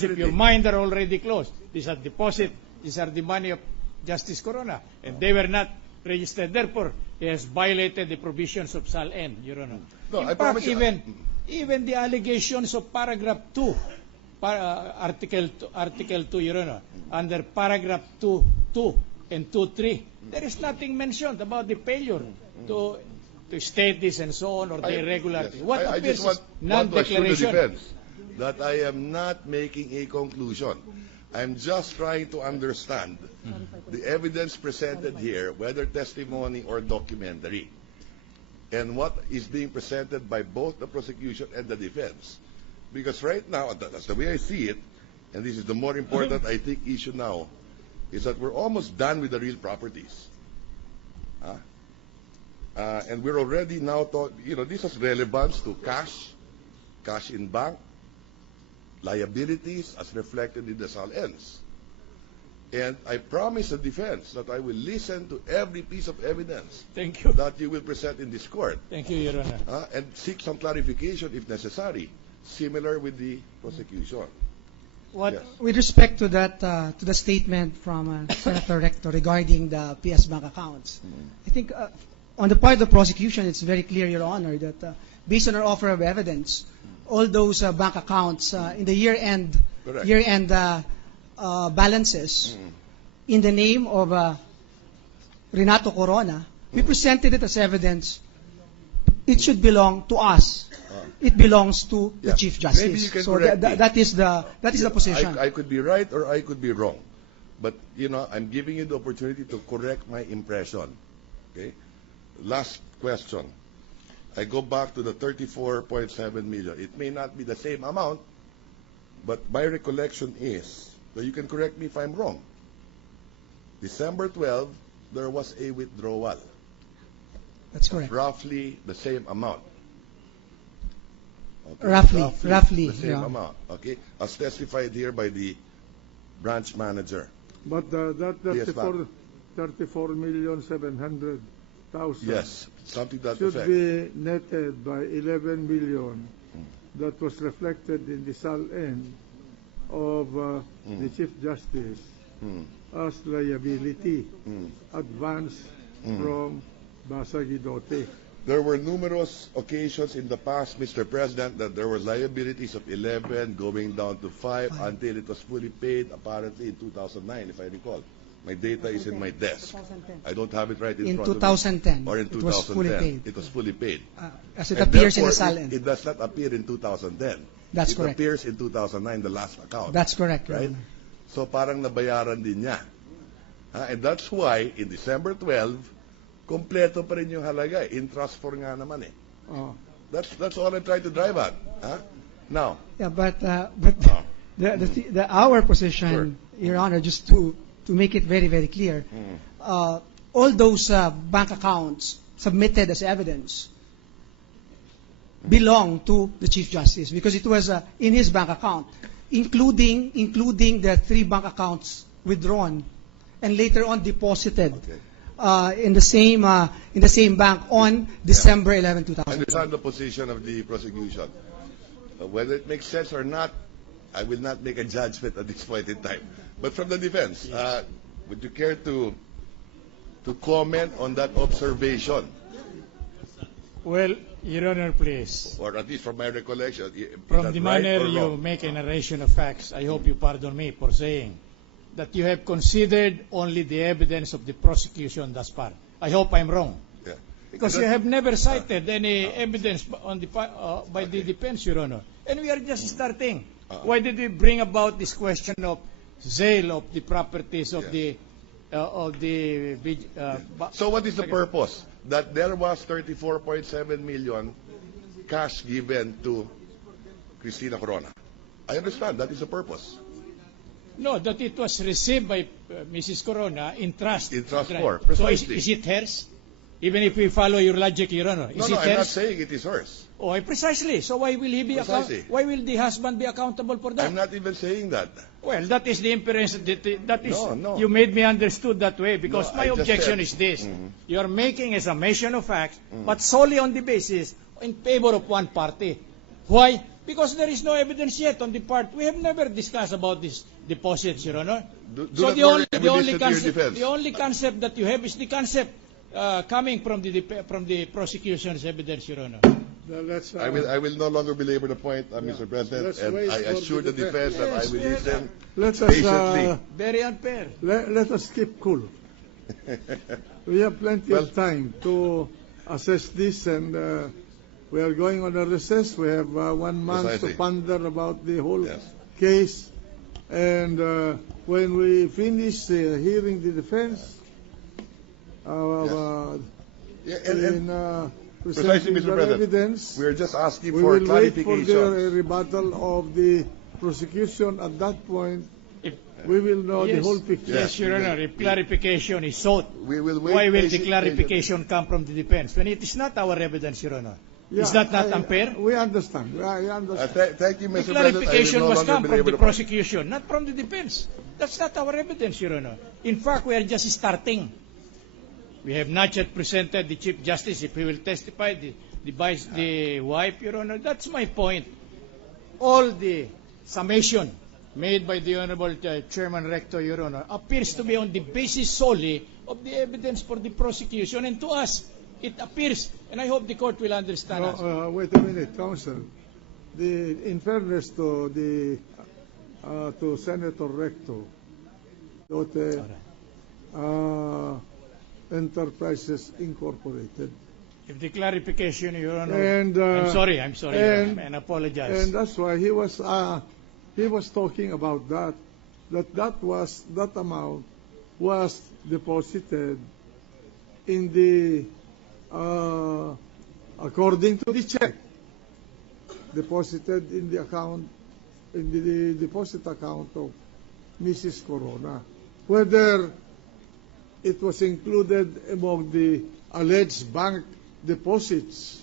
Because if your mines are already closed, these are deposit, these are the money of Justice Corona, and they were not registered. Therefore, he has violated the provisions of SAL-N, Your Honor. No, In I fact, promise you- even the allegations of paragraph 2, Article 2, Your Honor, under paragraph 2 and 2.3, there is nothing mentioned about the failure to state this and so on, or the irregularity. Yes. What I appears just is want to assure the non-declaration. defense that I am not making a conclusion. I'm just trying to understand the evidence presented here, whether testimony or documentary, and what is being presented by both the prosecution and the defense. Because right now, that's the way I see it, and this is the more important, I think, issue now, is that we're almost done with the real properties. And we're already now this has relevance to cash in bank, liabilities as reflected in the SAL-Ns. And I promise the defense that I will listen to every piece of evidence Thank you. that you will present in this court. Thank you, Your Honor. And seek some clarification if necessary, similar with the prosecution. What? Yes. With respect to that, to the statement from Senator Rector regarding the PS bank accounts, I think on the part of the prosecution, it's very clear, Your Honor, that based on our offer of evidence, all those bank accounts in the year-end balances in the name of Renato Corona, we presented it as evidence. It should belong to us. It belongs to the Chief Justice. Maybe you can so correct me. that is the position. I could be right or I could be wrong. But, I'm giving you the opportunity to correct my impression. Okay? Last question. I go back to the 34.7 million. It may not be the same amount, but my recollection is, that you can correct me if I'm wrong. December 12, there was a withdrawal. That's correct. Roughly the same amount. Okay. Roughly, the same yeah. amount. Okay, as testified here by the branch manager. But that Yes, ma'am. 34,700,000 Yes, something to that should effect. be netted by 11 million that was reflected in the SAL-N of the Chief Justice as liability advanced from Basa Guidote. There were numerous occasions in the past, Mr. President, that there were liabilities of 11 going down to 5 until it was fully paid, apparently in 2009, if I recall. My data is in my desk. 2010. I don't have it right in In front of me. 2010, Or in it 2010. was fully paid. It was fully paid. As it And appears in the therefore, SAL-N. It does not appear in 2010. That's it correct. appears in 2009, the last account. That's correct, Your Right? Honor. So parang nabayaran din niya. And that's why, in December 12, kompleto pa rin yung halaga. In trust for nga naman eh. That's all I'm trying to drive at. Now, Yeah, but our position, Your Honor, just to make it very, very clear, all those bank accounts submitted as evidence belong to the Chief Justice because it was in his bank account, including the 3 bank accounts withdrawn and later on deposited in the same bank on December 11, I 2000. understand the position of the prosecution. Whether it makes sense or not, I will not make a judgment at this point in time. But from the defense, would you care to comment on that observation? Well, Your Honor, please. Or at least from my recollection, is From that the right manner or you wrong? make a narration of facts, I hope you pardon me for saying that you have considered only the evidence of the prosecution thus far. I hope I'm wrong. Yeah. Because you have never cited any evidence on the by the defense, Your Honor. And we are just starting. Why did we bring about this question of sale of the properties of the So what is the purpose? That there was 34.7 million cash given to Cristina Corona. I understand that is the purpose. No, that it was received by Mrs. Corona in trust. In trust Right. for, So precisely. is it hers? Even if we follow your logic, Your Honor, is No, it I'm not hers? saying it is hers. Oh, precisely. So why will he be Precisely. Why will the husband be accountable for that? I'm not even saying that. Well, that is the inference. That is, No. you made me understood that way because No, my I just objection said- is this: you are making a summation of facts, but solely on the basis in favor of one party. Why? Because there is no evidence yet on the part. We have never discussed about these deposits, Your Honor. Do So not the more only ammunition to your defense. the only concept that you have is the concept coming from the prosecution's evidence, Your Honor. Let's, I will no longer belabor the point, Mr. President, Let's and wait I for assure the the defense that I Yes, will we have listen let patiently. us, Very unfair. let us keep cool. We have plenty Well- of time to assess this, and we are going on a recess. We have 1 month Precisely. to ponder about the whole Yes. case. And when we finish hearing the defense, Yeah, and presenting Mr. their President, evidence, we are just asking we for will wait for clarification. their rebuttal of the prosecution. At that point, If, we will know the yes, whole picture. yes, Your Honor, if clarification is sought, We will wait. why will the patiently. clarification come from the defense when it is not our evidence, Your Honor? Is Yeah, that not unfair? We understand. I understand. Thank you, The Mr. President. I clarification will no must longer come from belabor the the point. prosecution, not from the defense. That's not our evidence, Your Honor. In fact, we are just starting. We have not yet presented the Chief Justice if he will testify, the wife, Your Honor. That's my point. All the summation made by the Honorable Chairman Rector, Your Honor, appears to be on the basis solely of the evidence for the prosecution. And to us, it appears, and I hope the court will understand us. Wait a minute, counsel. In fairness to to Senator Recto, Enterprises Incorporated. If the clarification, Your Honor, And, I'm sorry, Your and- Honor, and apologize. And that's why he was talking about that. That amount was deposited in the according to the check deposited in the account, in the deposit account of Mrs. Corona. Whether it was included among the alleged bank deposits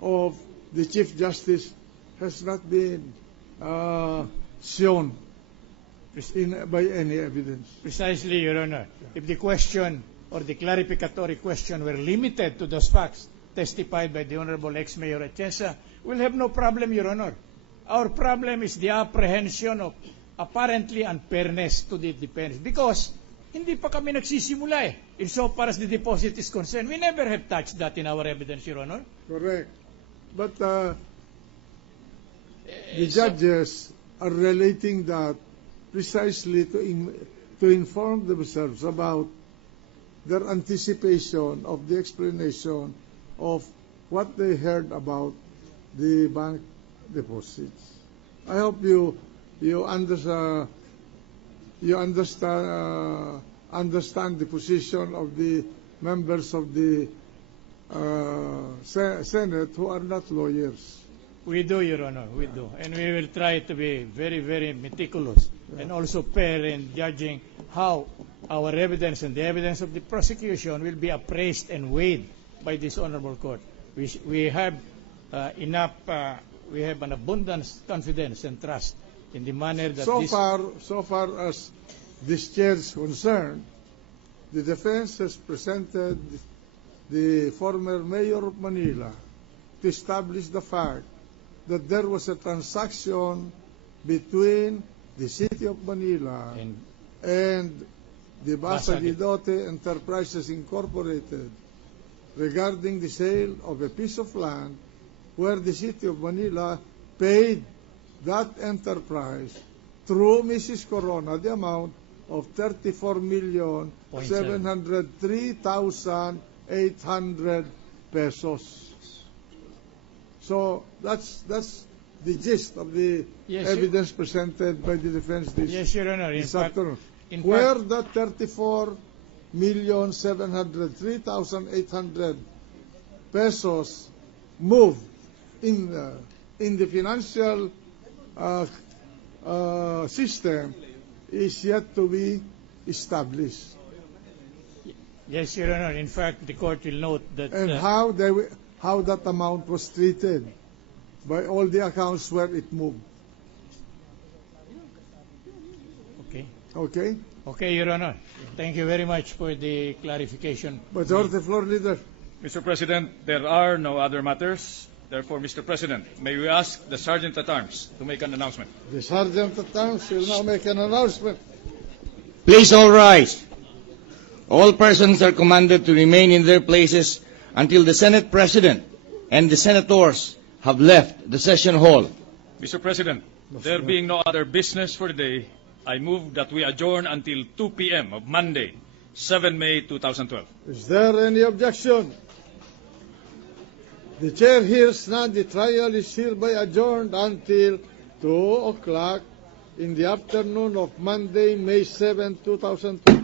of the Chief Justice has not been shown by any evidence. Precisely, Your Honor. If the question or the clarificatory question were limited to those facts testified by the Honorable ex-Mayor Atienza, we'll have no problem, Your Honor. Our problem is the apprehension of apparently unfairness to the defense because hindi pa kami nagsisimula insofar as the deposit is concerned. We never have touched that in our evidence, Your Honor. Correct. But the judges are relating that precisely to inform themselves about their anticipation of the explanation of what they heard about the bank deposits. I hope you understand the position of the members of the Senate who are not lawyers. We do, Your Honor, we do. And we will try to be very, very meticulous and also fair in judging how our evidence and the evidence of the prosecution will be appraised and weighed by this honorable court. We have we have an abundance confidence and trust in the manner that So far as this chair is concerned, the defense has presented the former mayor of Manila to establish the fact that there was a transaction between the city of Manila and the Basa Guidote Enterprises Incorporated regarding the sale of a piece of land where the city of Manila paid that enterprise through Mrs. Corona the amount of 34,703,800 pesos. So that's the gist of the evidence presented by the defense Yes, Your Honor. this afternoon. In Where fact, that 34,703,800 pesos moved in the financial system is yet to be established. yes, Your Honor. In fact, the court will note that And how that amount was treated by all the accounts where it moved. okay. Okay? Okay, Your Honor. Thank you very much for the clarification. Majority Floor Leader. Mr. President, there are no other matters Therefore, Mr. President, may we ask the Sergeant at Arms to make an announcement. The Sergeant at Arms will now make an announcement. Please all rise. All persons are commanded to remain in their places until the Senate President and the Senators have left the session hall. Mr. President, there being no other business for the day, I move that we adjourn until 2 p.m. of Monday, 7 May 2012. Is there any objection? The chair hears none. The trial is hereby adjourned until 2 o'clock in the afternoon of Monday, May 7, 2012.